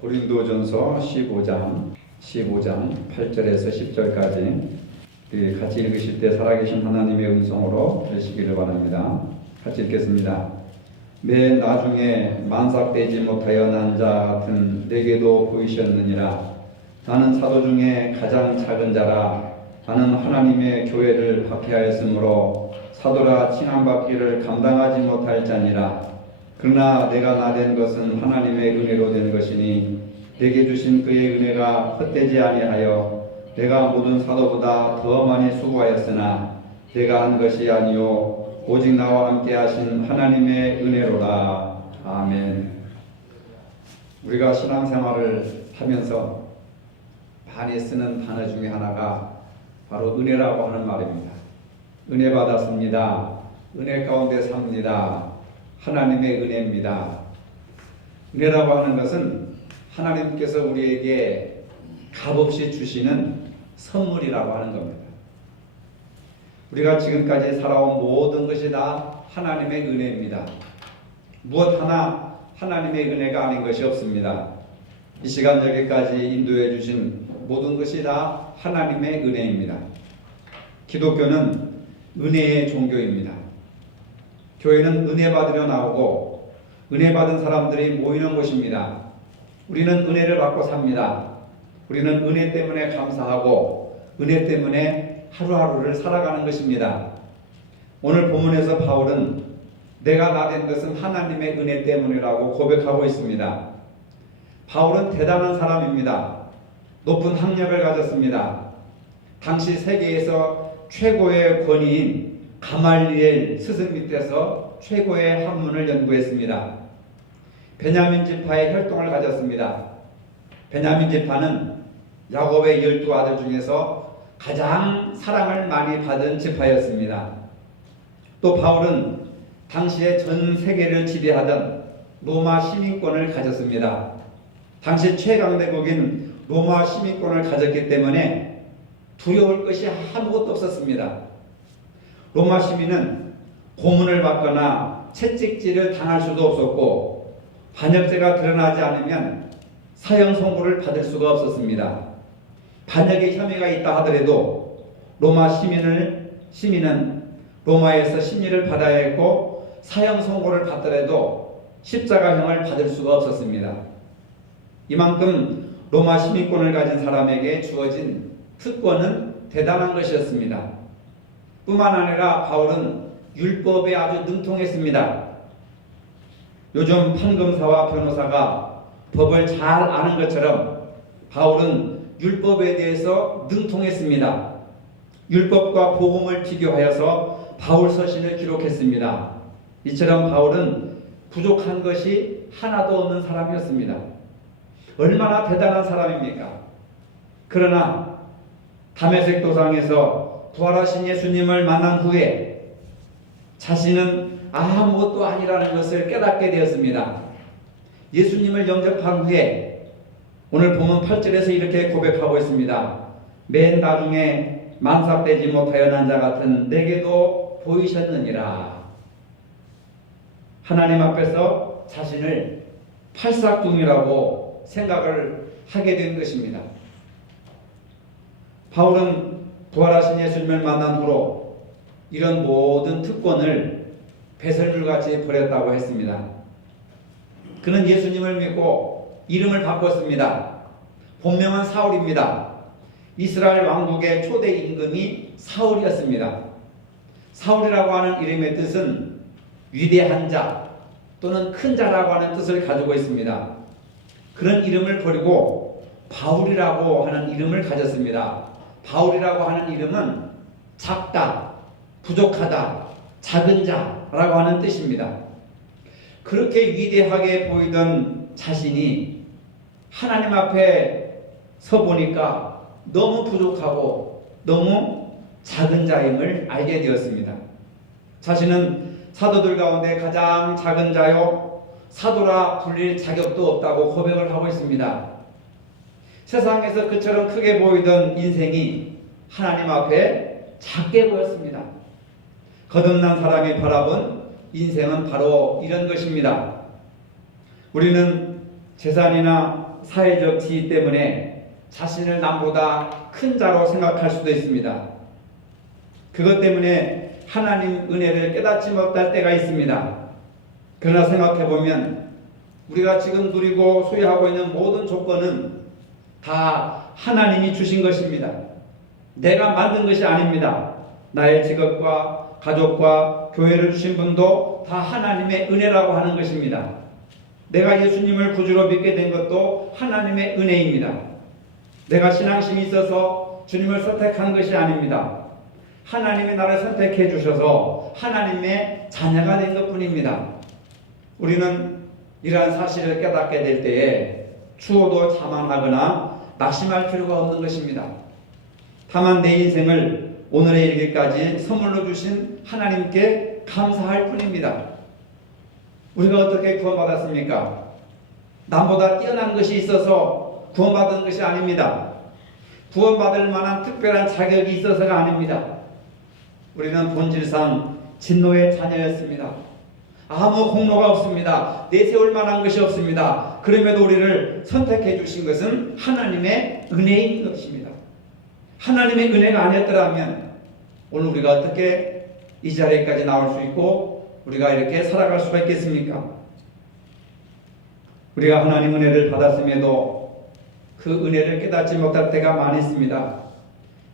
고린도전서 15장 8절에서 10절까지 같이 읽으실 때 살아계신 하나님의 음성으로 들으시기를 바랍니다. 같이 읽겠습니다. 맨 나중에 만삭되지 못하여 난 자 같은 내게도 보이셨느니라. 나는 사도 중에 가장 작은 자라. 나는 하나님의 교회를 박해하였으므로 사도라 칭함받기를 감당하지 못할 자니라. 그러나 내가 나된 것은 하나님의 은혜로 된 것이니 내게 주신 그의 은혜가 헛되지 아니하여 내가 모든 사도보다 더 많이 수고하였으나 내가 한 것이 아니요 오직 나와 함께 하신 하나님의 은혜로라. 아멘. 우리가 신앙생활을 하면서 많이 쓰는 단어 중에 하나가 바로 은혜라고 하는 말입니다. 은혜 받았습니다. 은혜 가운데 삽니다. 하나님의 은혜입니다. 은혜라고 하는 것은 하나님께서 우리에게 값없이 주시는 선물이라고 하는 겁니다. 우리가 지금까지 살아온 모든 것이 다 하나님의 은혜입니다. 무엇 하나 하나님의 은혜가 아닌 것이 없습니다. 이 시간 여기까지 인도해 주신 모든 것이 다 하나님의 은혜입니다. 기독교는 은혜의 종교입니다. 교회는 은혜 받으려 나오고 은혜 받은 사람들이 모이는 곳입니다. 우리는 은혜를 받고 삽니다. 우리는 은혜 때문에 감사하고 은혜 때문에 하루하루를 살아가는 것입니다. 오늘 본문에서 바울은 내가 나된 것은 하나님의 은혜 때문이라고 고백하고 있습니다. 바울은 대단한 사람입니다. 높은 학력을 가졌습니다. 당시 세계에서 최고의 권위인 가말리엘 스승 밑에서 최고의 학문을 연구했습니다. 베냐민 지파의 혈통을 가졌습니다. 베냐민 지파는 야곱의 12아들 중에서 가장 사랑을 많이 받은 지파였습니다. 또 바울은 당시에 전 세계를 지배하던 로마 시민권을 가졌습니다. 당시 최강대국인 로마 시민권을 가졌기 때문에 두려울 것이 아무것도 없었습니다. 로마 시민은 고문을 받거나 채찍질을 당할 수도 없었고 반역죄가 드러나지 않으면 사형 선고를 받을 수가 없었습니다. 반역의 혐의가 있다 하더라도 로마 시민은 로마에서 심리를 받아야 했고 사형 선고를 받더라도 십자가형을 받을 수가 없었습니다. 이만큼 로마 시민권을 가진 사람에게 주어진 특권은 대단한 것이었습니다. 뿐만 아니라 바울은 율법에 아주 능통했습니다. 요즘 판검사와 변호사가 법을 잘 아는 것처럼 바울은 율법에 대해서 능통했습니다. 율법과 복음을 비교하여서 바울 서신을 기록했습니다. 이처럼 바울은 부족한 것이 하나도 없는 사람이었습니다. 얼마나 대단한 사람입니까? 그러나 다메섹 도상에서 부활하신 예수님을 만난 후에 자신은 아무것도 아니라는 것을 깨닫게 되었습니다. 예수님을 영접한 후에 오늘 본문 8절에서 이렇게 고백하고 있습니다. 맨 나중에 만삭되지 못하여 난 자 같은 내게도 보이셨느니라. 하나님 앞에서 자신을 팔싹둥이라고 생각을 하게 된 것입니다. 바울은 부활하신 예수님을 만난 후로 이런 모든 특권을 배설물같이 버렸다고 했습니다. 그는 예수님을 믿고 이름을 바꿨습니다. 본명은 사울입니다. 이스라엘 왕국의 초대 임금이 사울이었습니다. 사울이라고 하는 이름의 뜻은 위대한 자 또는 큰 자라고 하는 뜻을 가지고 있습니다. 그런 이름을 버리고 바울이라고 하는 이름을 가졌습니다. 바울이라고 하는 이름은 작다, 부족하다, 작은 자라고 하는 뜻입니다. 그렇게 위대하게 보이던 자신이 하나님 앞에 서 보니까 너무 부족하고 너무 작은 자임을 알게 되었습니다. 자신은 사도들 가운데 가장 작은 자요 사도라 불릴 자격도 없다고 고백을 하고 있습니다. 세상에서 그처럼 크게 보이던 인생이 하나님 앞에 작게 보였습니다. 거듭난 사람이 바라본 인생은 바로 이런 것입니다. 우리는 재산이나 사회적 지위 때문에 자신을 남보다 큰 자로 생각할 수도 있습니다. 그것 때문에 하나님 은혜를 깨닫지 못할 때가 있습니다. 그러나 생각해보면 우리가 지금 누리고 소유하고 있는 모든 조건은 다 하나님이 주신 것입니다. 내가 만든 것이 아닙니다. 나의 직업과 가족과 교회를 주신 분도 다 하나님의 은혜라고 하는 것입니다. 내가 예수님을 구주로 믿게 된 것도 하나님의 은혜입니다. 내가 신앙심이 있어서 주님을 선택한 것이 아닙니다. 하나님이 나를 선택해 주셔서 하나님의 자녀가 된 것뿐입니다. 우리는 이러한 사실을 깨닫게 될 때에 추호도 자만하거나 낙심할 필요가 없는 것입니다. 다만 내 인생을 오늘에 이르기까지 선물로 주신 하나님께 감사할 뿐입니다. 우리가 어떻게 구원받았습니까? 남보다 뛰어난 것이 있어서 구원받은 것이 아닙니다. 구원받을 만한 특별한 자격이 있어서가 아닙니다. 우리는 본질상 진노의 자녀였습니다. 아무 공로가 없습니다. 내세울 만한 것이 없습니다. 그럼에도 우리를 선택해 주신 것은 하나님의 은혜인 것입니다. 하나님의 은혜가 아니었더라면 오늘 우리가 어떻게 이 자리까지 나올 수 있고 우리가 이렇게 살아갈 수가 있겠습니까? 우리가 하나님 은혜를 받았음에도 그 은혜를 깨닫지 못할 때가 많이 있습니다.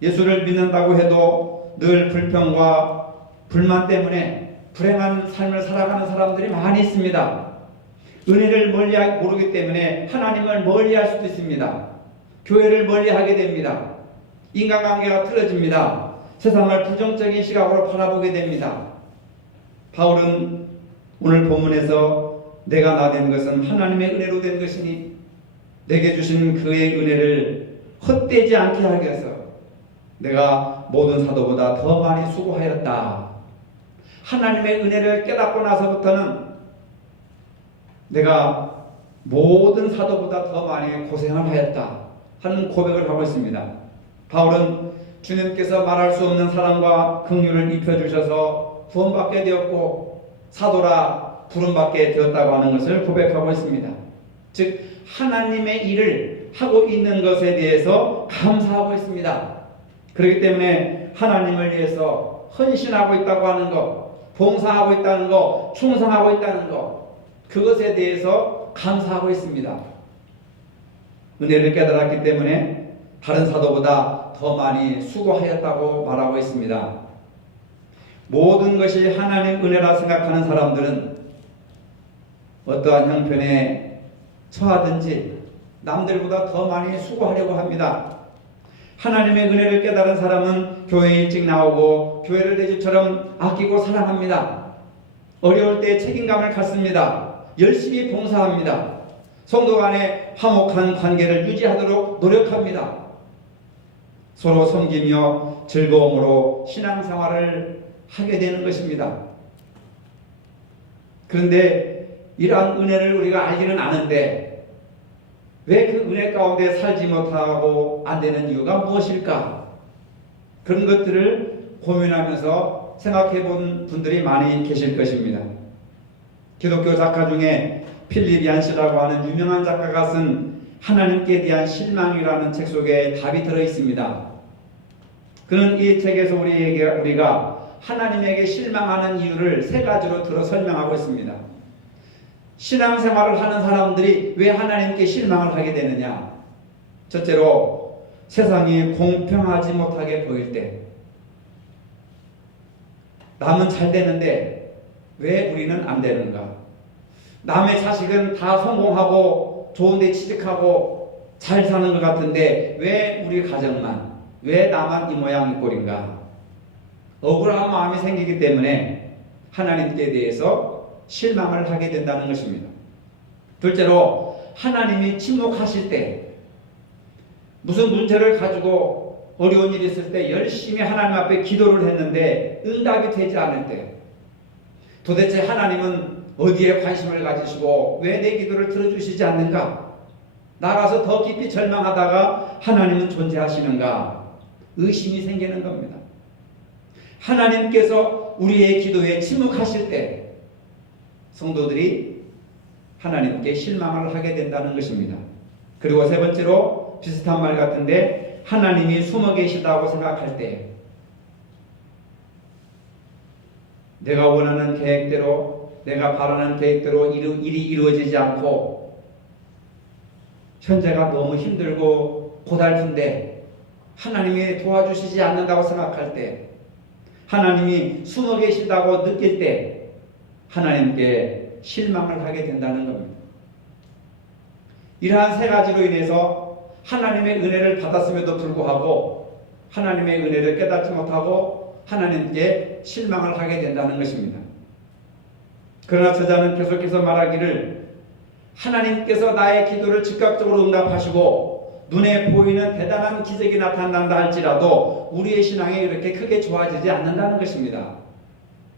예수를 믿는다고 해도 늘 불평과 불만 때문에 불행한 삶을 살아가는 사람들이 많이 있습니다. 은혜를 모르기 때문에 하나님을 멀리할 수도 있습니다. 교회를 멀리하게 됩니다. 인간관계가 틀어집니다. 세상을 부정적인 시각으로 바라보게 됩니다. 바울은 오늘 본문에서 내가 나 된 것은 하나님의 은혜로 된 것이니 내게 주신 그의 은혜를 헛되지 않게 하기 위해서 내가 모든 사도보다 더 많이 수고하였다. 하나님의 은혜를 깨닫고 나서부터는 내가 모든 사도보다 더 많이 고생을 하였다 하는 고백을 하고 있습니다. 바울은 주님께서 말할 수 없는 사랑과 긍휼을 입혀주셔서 구원받게 되었고 사도라 부름받게 되었다고 하는 것을 고백하고 있습니다. 즉 하나님의 일을 하고 있는 것에 대해서 감사하고 있습니다. 그렇기 때문에 하나님을 위해서 헌신하고 있다고 하는 것, 봉사하고 있다는 것, 충성하고 있다는 것, 그것에 대해서 감사하고 있습니다. 은혜를 깨달았기 때문에 다른 사도보다 더 많이 수고하였다고 말하고 있습니다. 모든 것이 하나님 은혜라 생각하는 사람들은 어떠한 형편에 처하든지 남들보다 더 많이 수고하려고 합니다. 하나님의 은혜를 깨달은 사람은 교회에 일찍 나오고 교회를 내 집처럼 아끼고 사랑합니다. 어려울 때 책임감을 갖습니다. 열심히 봉사합니다. 성도 간의 화목한 관계를 유지하도록 노력합니다. 서로 섬기며 즐거움으로 신앙생활을 하게 되는 것입니다. 그런데 이러한 은혜를 우리가 알기는 아는데 왜 그 은혜 가운데 살지 못하고 안 되는 이유가 무엇일까? 그런 것들을 고민하면서 생각해 본 분들이 많이 계실 것입니다. 기독교 작가 중에 필립 얀시라고 하는 유명한 작가가 쓴 하나님께 대한 실망이라는 책 속에 답이 들어 있습니다. 그는 이 책에서 우리가 하나님에게 실망하는 이유를 세 가지로 들어 설명하고 있습니다. 신앙생활을 하는 사람들이 왜 하나님께 실망을 하게 되느냐? 첫째로 세상이 공평하지 못하게 보일 때, 남은 잘 되는데 왜 우리는 안 되는가? 남의 자식은 다 성공하고 좋은 데 취직하고 잘 사는 것 같은데 왜 우리 가정만, 왜 나만 이 모양 이 꼴인가? 억울한 마음이 생기기 때문에 하나님께 대해서 실망을 하게 된다는 것입니다. 둘째로 하나님이 침묵하실 때, 무슨 문제를 가지고 어려운 일이 있을 때 열심히 하나님 앞에 기도를 했는데 응답이 되지 않을 때, 도대체 하나님은 어디에 관심을 가지시고 왜 내 기도를 들어주시지 않는가? 나가서 더 깊이 절망하다가 하나님은 존재하시는가? 의심이 생기는 겁니다. 하나님께서 우리의 기도에 침묵하실 때 성도들이 하나님께 실망을 하게 된다는 것입니다. 그리고 세 번째로 비슷한 말 같은데 하나님이 숨어 계시다고 생각할 때 내가 원하는 계획대로 내가 바라는 계획대로 일이 이루어지지 않고 현재가 너무 힘들고 고달픈데 하나님이 도와주시지 않는다고 생각할 때 하나님이 숨어 계시다고 느낄 때 하나님께 실망을 하게 된다는 겁니다. 이러한 세 가지로 인해서 하나님의 은혜를 받았음에도 불구하고 하나님의 은혜를 깨닫지 못하고 하나님께 실망을 하게 된다는 것입니다. 그러나 저자는 계속해서 말하기를 하나님께서 나의 기도를 즉각적으로 응답하시고 눈에 보이는 대단한 기적이 나타난다 할지라도 우리의 신앙이 이렇게 크게 좋아지지 않는다는 것입니다.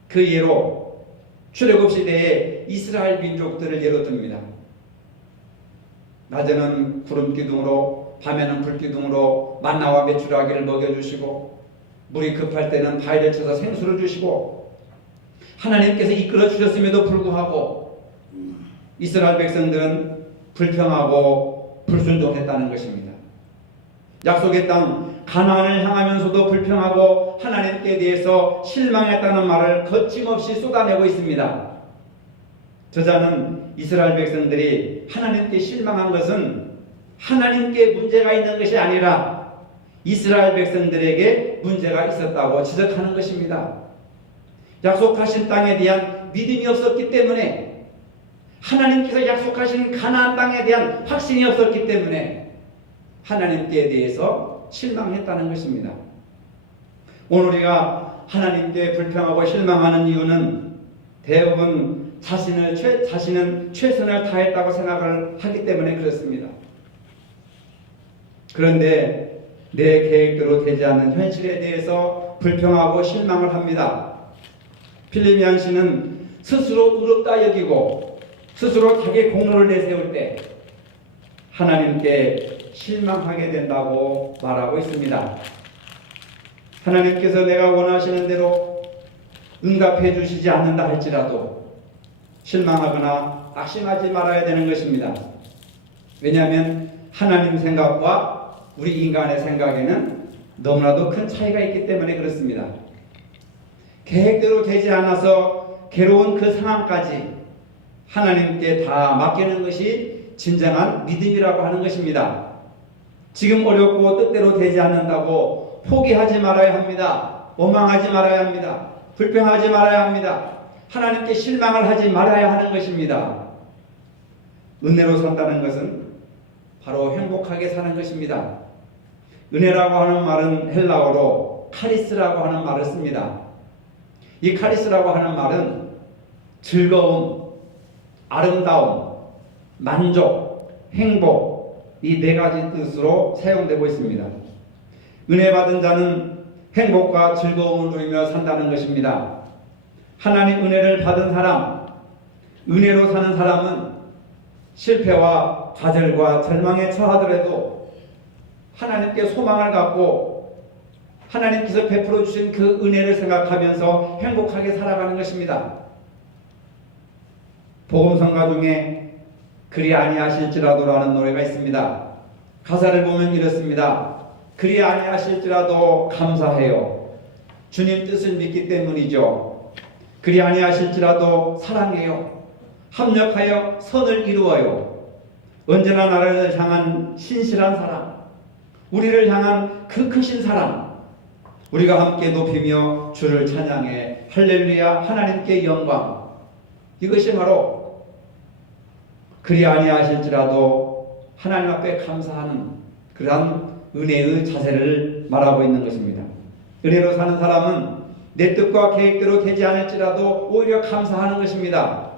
그 예로 출애굽 시대에 이스라엘 민족들을 예로 듭니다. 낮에는 구름 기둥으로 밤에는 불 기둥으로 만나와 메추라기를 먹여주시고 물이 급할 때는 바위를 쳐서 생수를 주시고 하나님께서 이끌어 주셨음에도 불구하고 이스라엘 백성들은 불평하고 불순종했다는 것입니다. 약속의 땅 가나안을 향하면서도 불평하고 하나님께 대해서 실망했다는 말을 거침없이 쏟아내고 있습니다. 저자는 이스라엘 백성들이 하나님께 실망한 것은 하나님께 문제가 있는 것이 아니라 이스라엘 백성들에게 문제가 있었다고 지적하는 것입니다. 약속하신 땅에 대한 믿음이 없었기 때문에 하나님께서 약속하신 가나안 땅에 대한 확신이 없었기 때문에 하나님께 대해서 실망했다는 것입니다. 오늘 우리가 하나님께 불평하고 실망하는 이유는 대부분 자신은 최선을 다했다고 생각을 하기 때문에 그렇습니다. 그런데 내 계획대로 되지 않는 현실에 대해서 불평하고 실망을 합니다. 필리미안 씨는 스스로 의롭다 여기고 스스로 자기 공로를 내세울 때 하나님께 실망하게 된다고 말하고 있습니다. 하나님께서 내가 원하시는 대로 응답해 주시지 않는다 할지라도 실망하거나 낙심하지 말아야 되는 것입니다. 왜냐하면 하나님 생각과 우리 인간의 생각에는 너무나도 큰 차이가 있기 때문에 그렇습니다. 계획대로 되지 않아서 괴로운 그 상황까지 하나님께 다 맡기는 것이 진정한 믿음이라고 하는 것입니다. 지금 어렵고 뜻대로 되지 않는다고 포기하지 말아야 합니다. 원망하지 말아야 합니다. 불평하지 말아야 합니다. 하나님께 실망을 하지 말아야 하는 것입니다. 은혜로 산다는 것은 바로 행복하게 사는 것입니다. 은혜라고 하는 말은 헬라어로 카리스라고 하는 말을 씁니다. 이 카리스라고 하는 말은 즐거움, 아름다움, 만족, 행복 이 네 가지 뜻으로 사용되고 있습니다. 은혜 받은 자는 행복과 즐거움을 누리며 산다는 것입니다. 하나님 은혜를 받은 사람, 은혜로 사는 사람은 실패와 좌절과 절망에 처하더라도 하나님께 소망을 갖고 하나님께서 베풀어 주신 그 은혜를 생각하면서 행복하게 살아가는 것입니다. 복음성가 중에 그리 아니하실지라도라는 노래가 있습니다. 가사를 보면 이렇습니다. 그리 아니하실지라도 감사해요. 주님 뜻을 믿기 때문이죠. 그리 아니하실지라도 사랑해요. 합력하여 선을 이루어요. 언제나 나를 향한 신실한 사랑, 우리를 향한 그 크신 사랑, 우리가 함께 높이며 주를 찬양해 할렐루야 하나님께 영광. 이것이 바로 그리 아니하실지라도 하나님 앞에 감사하는 그러한 은혜의 자세를 말하고 있는 것입니다. 은혜로 사는 사람은 내 뜻과 계획대로 되지 않을지라도 오히려 감사하는 것입니다.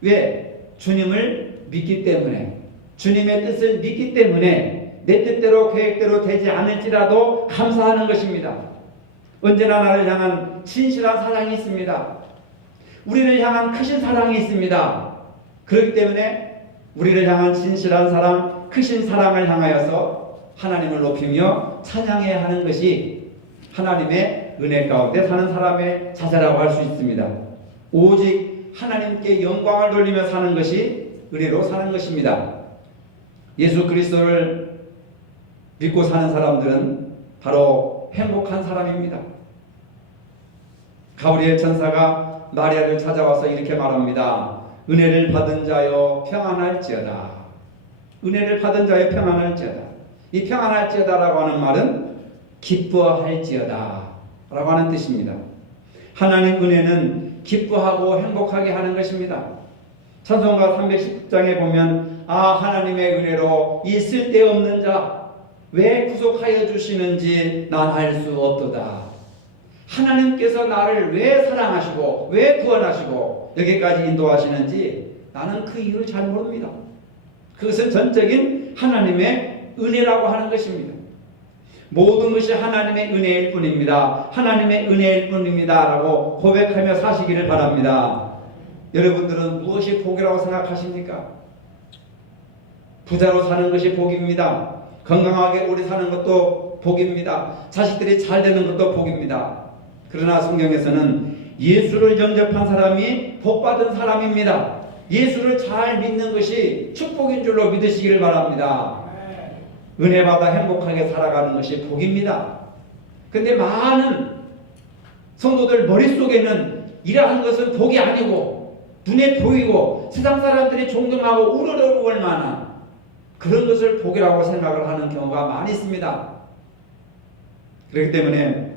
왜? 주님을 믿기 때문에, 주님의 뜻을 믿기 때문에 내 뜻대로 계획대로 되지 않을지라도 감사하는 것입니다. 언제나 나를 향한 진실한 사랑이 있습니다. 우리를 향한 크신 사랑이 있습니다. 그렇기 때문에 우리를 향한 진실한 사랑, 크신 사랑을 향하여서 하나님을 높이며 찬양해야 하는 것이 하나님의 은혜 가운데 사는 사람의 자세라고 할 수 있습니다. 오직 하나님께 영광을 돌리며 사는 것이 은혜로 사는 것입니다. 예수 그리스도를 믿고 사는 사람들은 바로 행복한 사람입니다. 가브리엘 천사가 마리아를 찾아와서 이렇게 말합니다. 은혜를 받은 자여 평안할지어다. 은혜를 받은 자여 평안할지어다. 이 평안할지어다라고 하는 말은 기뻐할지어다 라고 하는 뜻입니다. 하나님 은혜는 기뻐하고 행복하게 하는 것입니다. 찬송가 310장에 보면 하나님의 은혜로 이 쓸데없는 자 왜 구속하여 주시는지 난 알 수 없도다. 하나님께서 나를 왜 사랑하시고 왜 구원하시고 여기까지 인도하시는지 나는 그 이유를 잘 모릅니다. 그것은 전적인 하나님의 은혜라고 하는 것입니다. 모든 것이 하나님의 은혜일 뿐입니다. 하나님의 은혜일 뿐입니다 라고 고백하며 사시기를 바랍니다. 여러분들은 무엇이 복이라고 생각하십니까? 부자로 사는 것이 복입니다. 건강하게 오래 사는 것도 복입니다. 자식들이 잘 되는 것도 복입니다. 그러나 성경에서는 예수를 영접한 사람이 복받은 사람입니다. 예수를 잘 믿는 것이 축복인 줄로 믿으시기를 바랍니다. 은혜 받아 행복하게 살아가는 것이 복입니다. 근데 많은 성도들 머릿속에는 이러한 것은 복이 아니고 눈에 보이고 세상 사람들이 존경하고 우러러볼 만한 그런 것을 복이라고 생각을 하는 경우가 많이 있습니다. 그렇기 때문에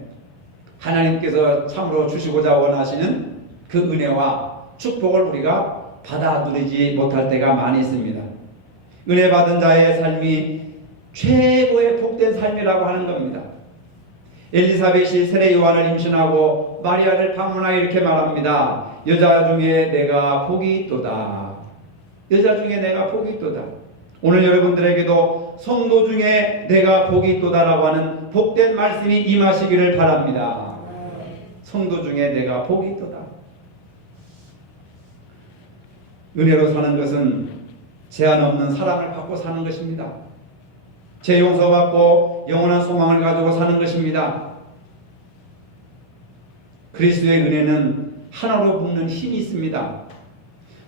하나님께서 참으로 주시고자 원하시는 그 은혜와 축복을 우리가 받아 누리지 못할 때가 많이 있습니다. 은혜 받은 자의 삶이 최고의 복된 삶이라고 하는 겁니다. 엘리사벳이 세례 요한을 임신하고 마리아를 방문하여 이렇게 말합니다. 여자 중에 내가 복이 있도다. 여자 중에 내가 복이 있도다. 오늘 여러분들에게도 성도 중에 내가 복이 있도다라고 하는 복된 말씀이 임하시기를 바랍니다. 성도 중에 내가 복이 있도다. 은혜로 사는 것은 제한 없는 사랑을 받고 사는 것입니다. 죄 용서받고 영원한 소망을 가지고 사는 것입니다. 그리스도의 은혜는 하나로 묶는 힘이 있습니다.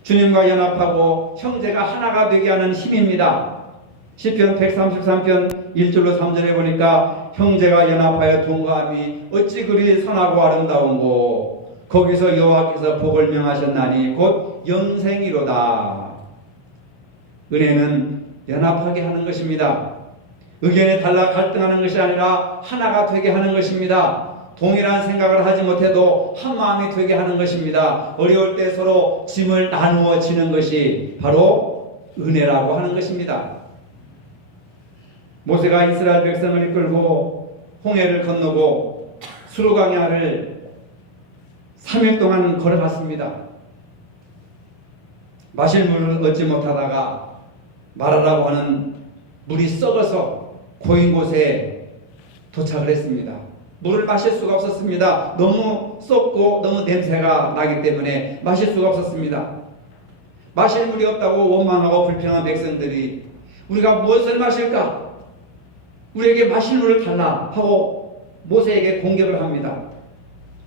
주님과 연합하고 형제가 하나가 되게 하는 힘입니다. 시편 133편 1절로 3절에 보니까 형제가 연합하여 동거함이 어찌 그리 선하고 아름다운고 거기서 여호와께서 복을 명하셨나니 곧 영생이로다. 은혜는 연합하게 하는 것입니다. 의견에 달라 갈등하는 것이 아니라 하나가 되게 하는 것입니다. 동일한 생각을 하지 못해도 한 마음이 되게 하는 것입니다. 어려울 때 서로 짐을 나누어 지는 것이 바로 은혜라고 하는 것입니다. 모세가 이스라엘 백성을 이끌고 홍해를 건너고 수르강야를 3일 동안 걸어갔습니다. 마실 물을 얻지 못하다가 마라라고 하는 물이 썩어서 고인 곳에 도착을 했습니다. 물을 마실 수가 없었습니다. 너무 썩고 너무 냄새가 나기 때문에 마실 수가 없었습니다. 마실 물이 없다고 원망하고 불평한 백성들이 우리가 무엇을 마실까? 우리에게 마실 물을 달라 하고 모세에게 공격을 합니다.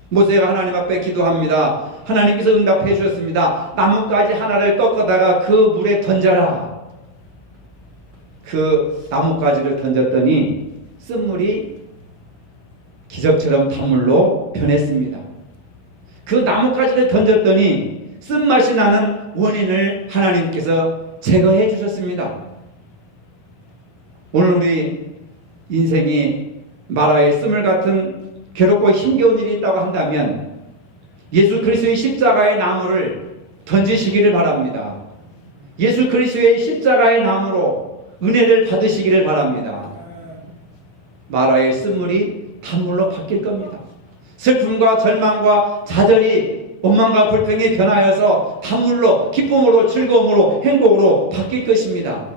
모세가 하나님 앞에 기도합니다. 하나님께서 응답해 주셨습니다. 나뭇가지 하나를 꺾어다가 그 물에 던져라. 그 나뭇가지를 던졌더니 쓴물이 기적처럼 단물로 변했습니다. 그 나뭇가지를 던졌더니 쓴맛이 나는 원인을 하나님께서 제거해 주셨습니다. 오늘 우리 인생이 마라의 쓴물 같은 괴롭고 힘겨운 일이 있다고 한다면 예수 그리스도의 십자가의 나무를 던지시기를 바랍니다. 예수 그리스도의 십자가의 나무로 은혜를 받으시기를 바랍니다. 마라의 쓴물이 단물로 바뀔 겁니다. 슬픔과 절망과 좌절이 원망과 불평이 변하여서 단물로 기쁨으로 즐거움으로 행복으로 바뀔 것입니다.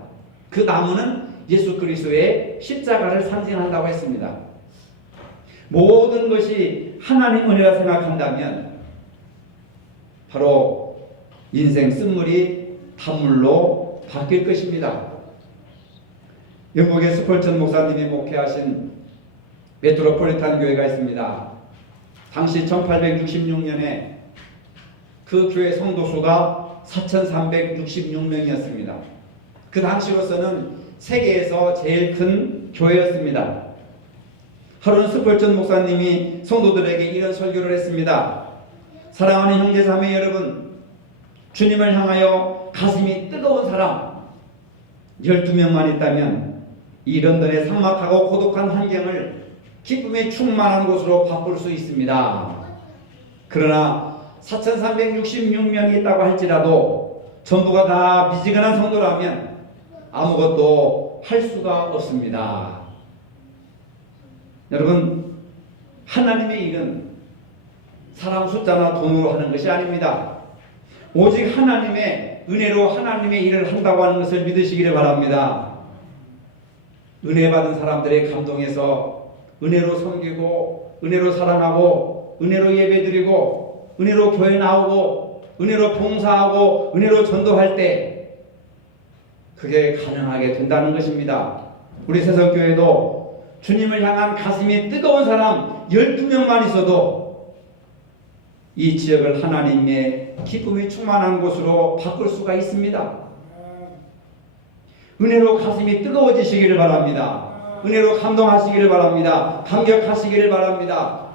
그 나무는 예수 그리스도의 십자가를 상징한다고 했습니다. 모든 것이 하나님 은혜라 생각한다면 바로 인생 쓴물이 단물로 바뀔 것입니다. 영국의 스펄전 목사님이 목회하신 메트로폴리탄 교회가 있습니다. 당시 1866년에 그 교회 성도수가 4,366명이었습니다. 그 당시로서는 세계에서 제일 큰 교회였습니다. 하루는 스펄전 목사님이 성도들에게 이런 설교를 했습니다. 사랑하는 형제자매 여러분, 주님을 향하여 가슴이 뜨거운 사람 12명만 있다면 이 런던의 삭막하고 고독한 환경을 기쁨에 충만한 곳으로 바꿀 수 있습니다. 그러나 4,366명이 있다고 할지라도 전부가 다 미지근한 성도라면 아무것도 할 수가 없습니다. 여러분, 하나님의 일은 사람 숫자나 돈으로 하는 것이 아닙니다. 오직 하나님의 은혜로 하나님의 일을 한다고 하는 것을 믿으시기를 바랍니다. 은혜 받은 사람들의 감동에서 은혜로 섬기고 은혜로 사랑하고 은혜로 예배드리고 은혜로 교회 나오고 은혜로 봉사하고 은혜로 전도할 때 그게 가능하게 된다는 것입니다. 우리 세석교회도 주님을 향한 가슴이 뜨거운 사람 12명만 있어도 이 지역을 하나님의 기쁨이 충만한 곳으로 바꿀 수가 있습니다. 은혜로 가슴이 뜨거워지시기를 바랍니다. 은혜로 감동하시기를 바랍니다. 감격하시기를 바랍니다.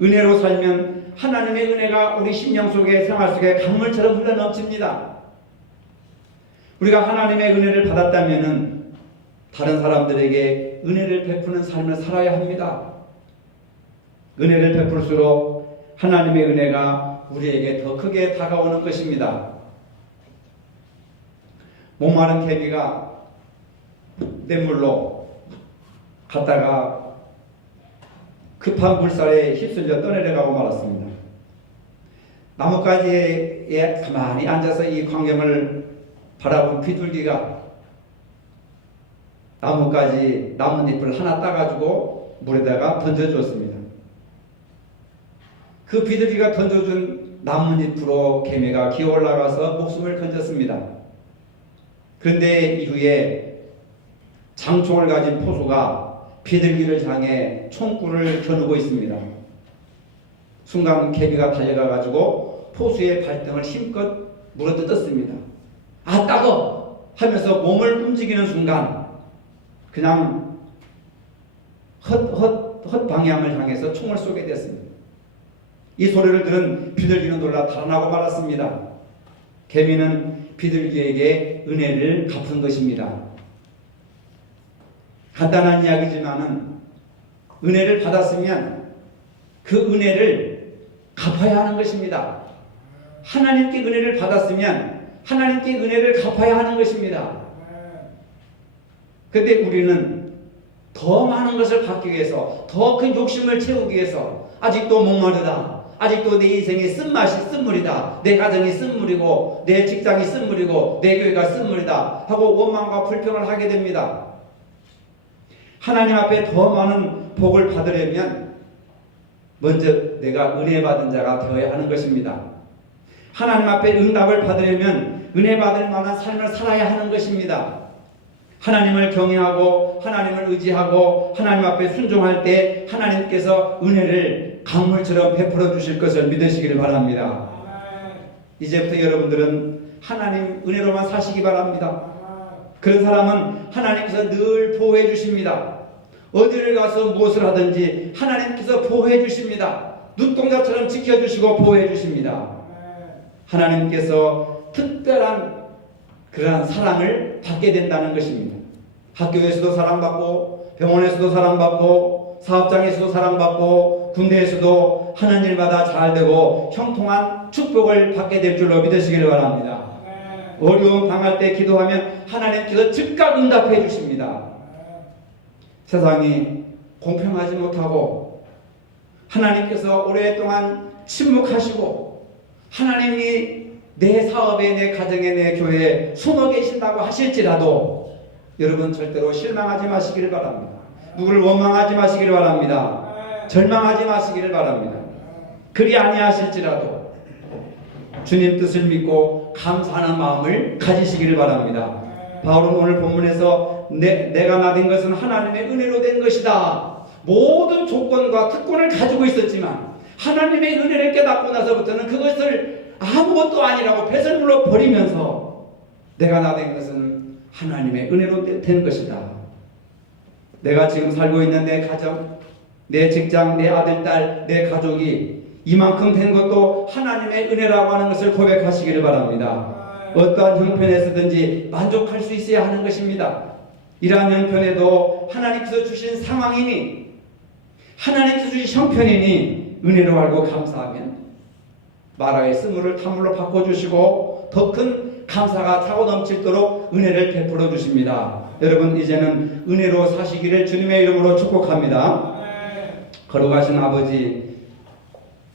은혜로 살면 하나님의 은혜가 우리 심령 속에 생활 속에 강물처럼 흘러넘칩니다. 우리가 하나님의 은혜를 받았다면 다른 사람들에게 은혜를 베푸는 삶을 살아야 합니다. 은혜를 베풀수록 하나님의 은혜가 우리에게 더 크게 다가오는 것입니다. 목마른 개미가 냇물로 갔다가 급한 물살에 휩쓸려 떠내려가고 말았습니다. 나뭇가지에 가만히 앉아서 이 광경을 바라본 비둘기가 나뭇잎을 하나 따가지고 물에다가 던져주었습니다. 그 비둘기가 던져준 나뭇잎으로 개미가 기어 올라가서 목숨을 건졌습니다. 그런데 이후에 장총을 가진 포수가 비둘기를 향해 총구를 겨누고 있습니다. 순간 개미가 달려가가지고 포수의 발등을 힘껏 물어뜯었습니다. 아, 따거! 하면서 몸을 움직이는 순간 그냥 헛 방향을 향해서 총을 쏘게 됐습니다. 이 소리를 들은 비둘기는 놀라 달아나고 말았습니다. 개미는 비둘기에게 은혜를 갚은 것입니다. 간단한 이야기지만은 은혜를 받았으면 그 은혜를 갚아야 하는 것입니다. 하나님께 은혜를 받았으면 하나님께 은혜를 갚아야 하는 것입니다. 그런데 우리는 더 많은 것을 받기 위해서, 더 큰 욕심을 채우기 위해서 아직도 목마르다, 아직도 내 인생이 쓴물이다, 내 가정이 쓴물이고 내 직장이 쓴물이고 내 교회가 쓴물이다 하고 원망과 불평을 하게 됩니다. 하나님 앞에 더 많은 복을 받으려면 먼저 내가 은혜 받은 자가 되어야 하는 것입니다. 하나님 앞에 응답을 받으려면 은혜 받을 만한 삶을 살아야 하는 것입니다. 하나님을 경외하고 하나님을 의지하고 하나님 앞에 순종할 때 하나님께서 은혜를 강물처럼 베풀어 주실 것을 믿으시기를 바랍니다. 이제부터 여러분들은 하나님 은혜로만 사시기 바랍니다. 그런 사람은 하나님께서 늘 보호해 주십니다. 어디를 가서 무엇을 하든지 하나님께서 보호해 주십니다. 눈동자처럼 지켜주시고 보호해 주십니다. 하나님께서 특별한 그러한 사랑을 받게 된다는 것입니다. 학교에서도 사랑받고 병원에서도 사랑받고 사업장에서도 사랑받고 군대에서도 하는 일마다 잘되고 형통한 축복을 받게 될 줄로 믿으시기를 바랍니다. 어려움 당할 때 기도하면 하나님께서 즉각 응답해 주십니다. 세상이 공평하지 못하고 하나님께서 오랫동안 침묵하시고 하나님이 내 사업에, 내 가정에, 내 교회에 숨어 계신다고 하실지라도 여러분 절대로 실망하지 마시기를 바랍니다. 누구를 원망하지 마시기를 바랍니다. 절망하지 마시기를 바랍니다. 그리 아니하실지라도 주님 뜻을 믿고 감사하는 마음을 가지시기를 바랍니다. 바울은 오늘 본문에서 내가 나된 것은 하나님의 은혜로 된 것이다. 모든 조건과 특권을 가지고 있었지만 하나님의 은혜를 깨닫고 나서부터는 그것을 아무것도 아니라고 배설물로 버리면서 내가 나된 것은 하나님의 은혜로 된 것이다. 내가 지금 살고 있는 내 가정, 내 직장, 내 아들, 딸, 내 가족이 이만큼 된 것도 하나님의 은혜라고 하는 것을 고백하시기를 바랍니다. 어떠한 형편에서든지 만족할 수 있어야 하는 것입니다. 이러한 형편에도 하나님께서 주신 상황이니, 하나님께서 주신 형편이니 은혜로 알고 감사하면 마라의 쓴물을 타물로 바꿔주시고 더 큰 감사가 차고 넘치도록 은혜를 베풀어 주십니다. 여러분, 이제는 은혜로 사시기를 주님의 이름으로 축복합니다. 걸어가신 아버지,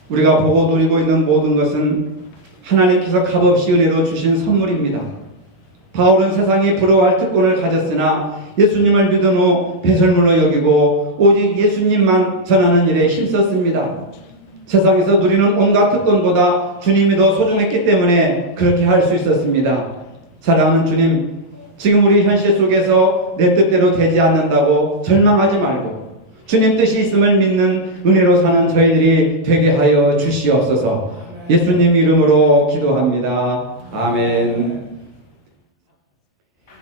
우리가 보고 누리고 있는 모든 것은 하나님께서 값없이 은혜로 주신 선물입니다. 바울은 세상이 부러워할 특권을 가졌으나 예수님을 믿은 후 배설물로 여기고 오직 예수님만 전하는 일에 힘썼습니다. 세상에서 누리는 온갖 특권보다 주님이 더 소중했기 때문에 그렇게 할 수 있었습니다. 사랑하는 주님, 지금 우리 현실 속에서 내 뜻대로 되지 않는다고 절망하지 말고 주님 뜻이 있음을 믿는 은혜로 사는 저희들이 되게 하여 주시옵소서. 예수님 이름으로 기도합니다. 아멘.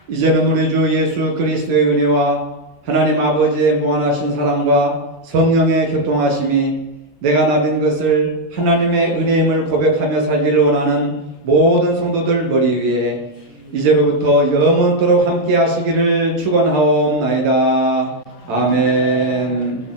이제는 우리 주 예수 그리스도의 은혜와 하나님 아버지의 무한하신 사랑과 성령의 교통하심이 내가 나된 것을 하나님의 은혜임을 고백하며 살기를 원하는 모든 성도들 머리 위에 이제로부터 영원토록 함께 하시기를 축원하옵나이다. 아멘.